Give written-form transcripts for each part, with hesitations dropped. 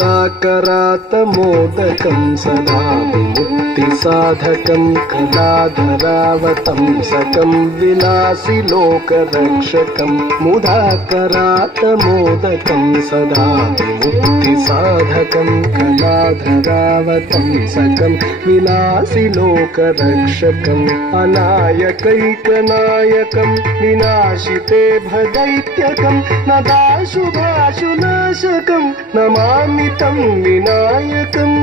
मुदाकरातमोदकं सदा विमुक्तिसाधकं कलाधरावतंसकं विलासिलोकरक्षकं मुदाकरातमोदकं सदा विमुक्तिसाधकं कलाधरावतंसकं विलासिलोकरक्षकम् अनायकैकनायकं विनाशिते भदैत्यकं नदाशुभाशुनाशकं नमामि तं विनायकम्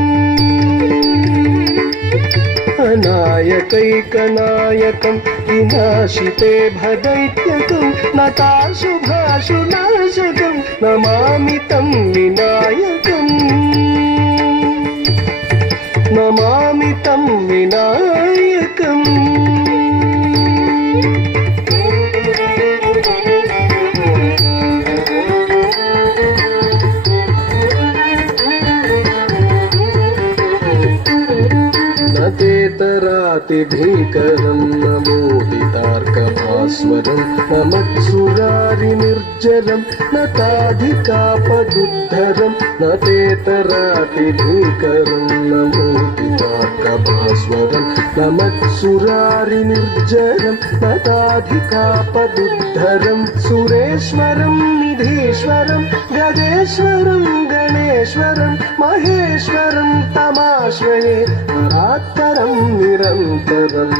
अनायकैकनायकं विनाशिते भदैत्यकं नताशुभाशुनाशकं नमामि तं विनायकम् नमामि तं विनायकम् तेतरातिभीकरं नमोदितार्कभास्वरं नमत्सुरारिनिर्जरं नताधिकापदुद्धरं न तेतरातिभीकरं नमोदितार्कभास्वरं नमत्सुरारिनिर्जरं नताधिकापदुद्धरं सुरेश्वरं निधीश्वरं गजेश्वरं गणेश्वरं महेश्वरं तमाश्रये परात्परं निरन्तरम्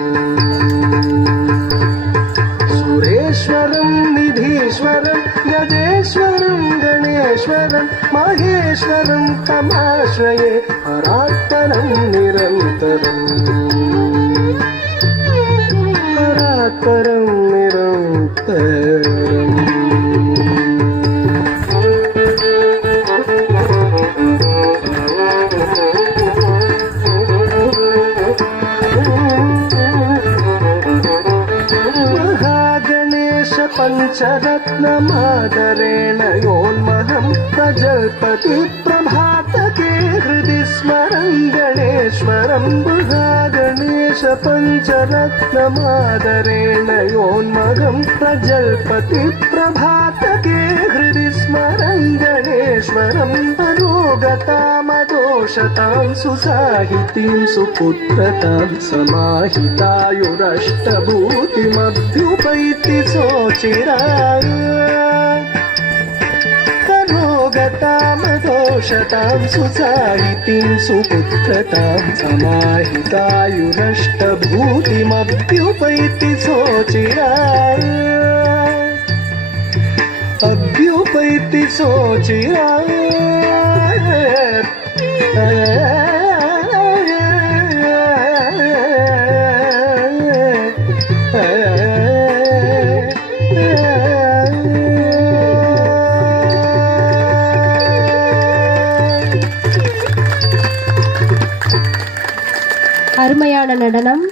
सुरेश्वरं निधीश्वरं गजेश्वरं गणेश्वरं महेश्वरं तमाश्रये परात्परं निरन्तरम् परात्परं निरन्तरम् पंचरत्नमादरेण योन्महं प्रजल्पति प्रभातके हृदि स्मरं गणेश्वरं गणेश पंचरत्नमादरेण योन्महं प्रजल्पति प्रभातके हृदि स्मरं गणेश्वरं अरोगतामदोषतां सुसाहितीं सुपुत्रतां समाहितायुरष्टभूतिमभ्युपैति सोचिराय अरोगतामदोषतां सुसाहितीं सुपुत्रतां समाहितायुरष्टभूतिमभ्युपैति सोचिराय अभ्युपैति सोचिराय அருமையான நடனம்.